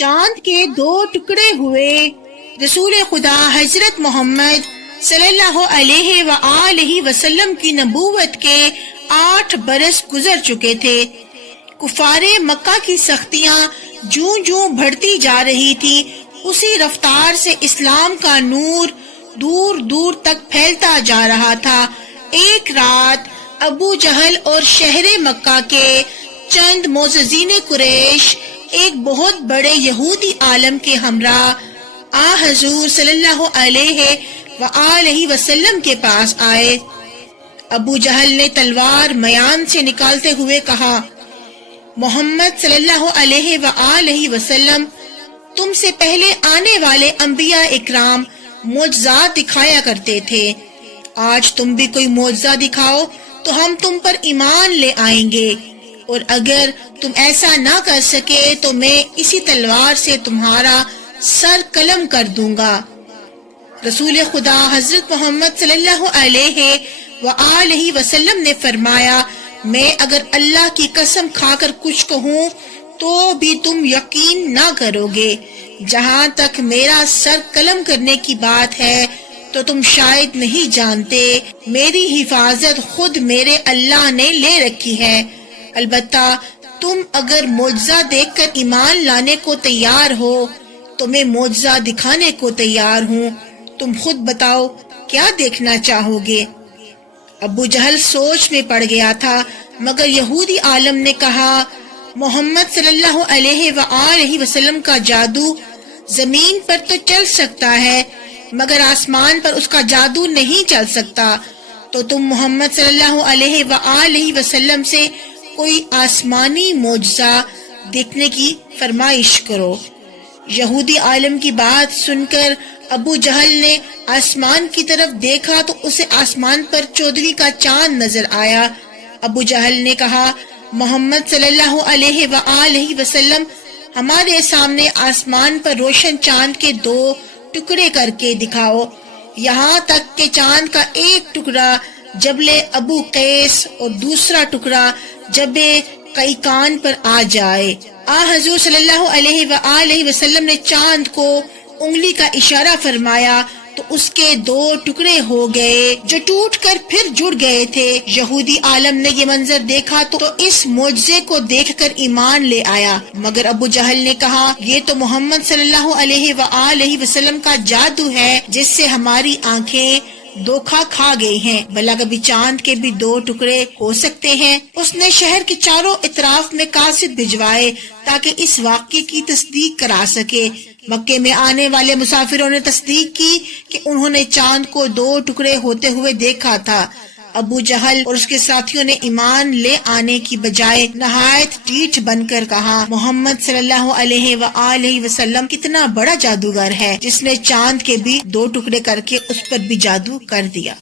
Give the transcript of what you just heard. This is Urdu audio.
چاند کے دو ٹکڑے ہوئے رسول خدا حضرت محمد صلی اللہ علیہ وآلہ وسلم کی نبوت کے 8 برس گزر چکے تھے۔ کفار مکہ کی سختیاں جوں جوں بڑھتی جا رہی تھی، اسی رفتار سے اسلام کا نور دور دور تک پھیلتا جا رہا تھا۔ ایک رات ابو جہل اور شہر مکہ کے چند معززین قریش ایک بہت بڑے یہودی عالم کے ہمراہ حضور صلی اللہ علیہ وآلہ وسلم کے پاس آئے۔ ابو جہل نے تلوار میان سے نکالتے ہوئے کہا، محمد صلی اللہ علیہ وآلہ وسلم تم سے پہلے آنے والے انبیاء اکرام معجزات دکھایا کرتے تھے، آج تم بھی کوئی معجزہ دکھاؤ تو ہم تم پر ایمان لے آئیں گے، اور اگر تم ایسا نہ کر سکے تو میں اسی تلوار سے تمہارا سر قلم کر دوں گا۔ رسول خدا حضرت محمد صلی اللہ علیہ وآلہ وسلم نے فرمایا، میں اگر اللہ کی قسم کھا کر کچھ کہوں تو بھی تم یقین نہ کرو گے، جہاں تک میرا سر قلم کرنے کی بات ہے تو تم شاید نہیں جانتے میری حفاظت خود میرے اللہ نے لے رکھی ہے، البتہ تم اگر معجزہ دیکھ کر ایمان لانے کو تیار ہو تو میں معجزہ دکھانے کو تیار ہوں، تم خود بتاؤ کیا دیکھنا چاہو گے؟ ابو جہل سوچ میں پڑ گیا تھا، مگر یہودی عالم نے کہا، محمد صلی اللہ علیہ وآلہ وسلم کا جادو زمین پر تو چل سکتا ہے مگر آسمان پر اس کا جادو نہیں چل سکتا، تو تم محمد صلی اللہ علیہ وآلہ وسلم سے کوئی آسمانی معجزہ دیکھنے کی فرمائش کرو۔ یہودی عالم کی بات سن کر ابو جہل نے آسمان کی طرف دیکھا تو اسے آسمان پر 14ویں کا چاند نظر آیا۔ ابو جہل نے کہا، محمد صلی اللہ علیہ وآلہ وسلم ہمارے سامنے آسمان پر روشن چاند کے 2 ٹکڑے کر کے دکھاؤ، یہاں تک کہ چاند کا ایک ٹکڑا جبل ابو قیس اور دوسرا ٹکڑا جبل قیقان پر آ جائے۔ حضور صلی اللہ علیہ وآلہ وسلم نے چاند کو انگلی کا اشارہ فرمایا تو اس کے 2 ٹکڑے ہو گئے جو ٹوٹ کر پھر جڑ گئے تھے۔ یہودی عالم نے یہ منظر دیکھا تو اس معجزے کو دیکھ کر ایمان لے آیا، مگر ابو جہل نے کہا، یہ تو محمد صلی اللہ علیہ وآلہ وسلم کا جادو ہے جس سے ہماری آنکھیں دھوکا کھا گئی ہیں، بھلا کبھی چاند کے بھی 2 ٹکڑے ہو سکتے ہیں؟ اس نے شہر کے چاروں اطراف میں قاصد بھجوائے تاکہ اس واقعے کی تصدیق کرا سکے۔ مکے میں آنے والے مسافروں نے تصدیق کی کہ انہوں نے چاند کو 2 ٹکڑے ہوتے ہوئے دیکھا تھا۔ ابو جہل اور اس کے ساتھیوں نے ایمان لے آنے کی بجائے نہایت ڈھیٹ بن کر کہا، محمد صلی اللہ علیہ وآلہ وسلم کتنا بڑا جادوگر ہے جس نے چاند کے بھی 2 ٹکڑے کر کے اس پر بھی جادو کر دیا۔